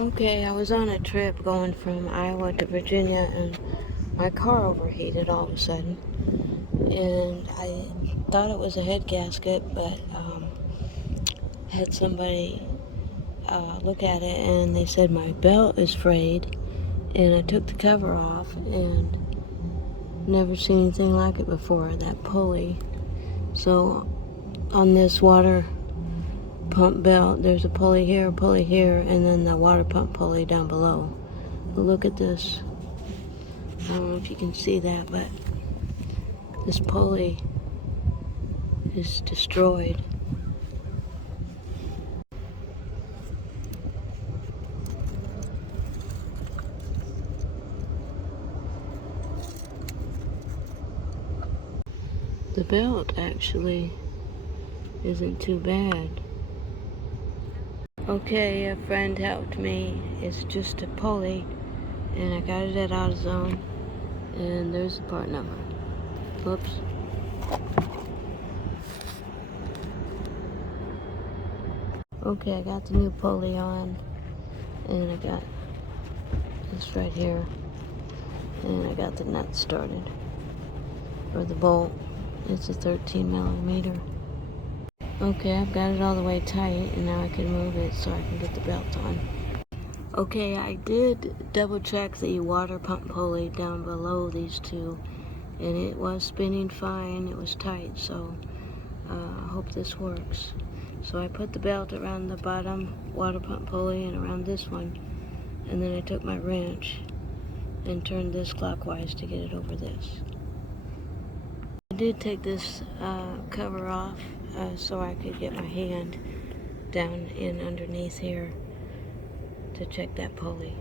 Okay, I was on a trip going from Iowa to Virginia, and my car overheated all of a sudden. And I thought it was a head gasket, but had somebody look at it, and they said my belt is frayed. And I took the cover off, and never seen anything like it before, that pulley. So on this water pump belt, there's a pulley here, and then the water pump pulley down below. But look at this. I don't know if you can see that, but this pulley is destroyed. The belt actually isn't too bad. Okay, a friend helped me. It's just a pulley, and I got it at AutoZone, and there's the part number. Whoops. Okay, I got the new pulley on, and I got this right here, and I got the nut started for the bolt. It's a 13 millimeter. Okay, I've got it all the way tight, and now I can move it so I can get the belt on. Okay, I did double check the water pump pulley down below these two, and it was spinning fine. It was tight, so I hope this works. So I put the belt around the bottom water pump pulley and around this one, and then I took my wrench and turned this clockwise to get it over this. I did take this cover off so I could get my hand down in underneath here to check that pulley.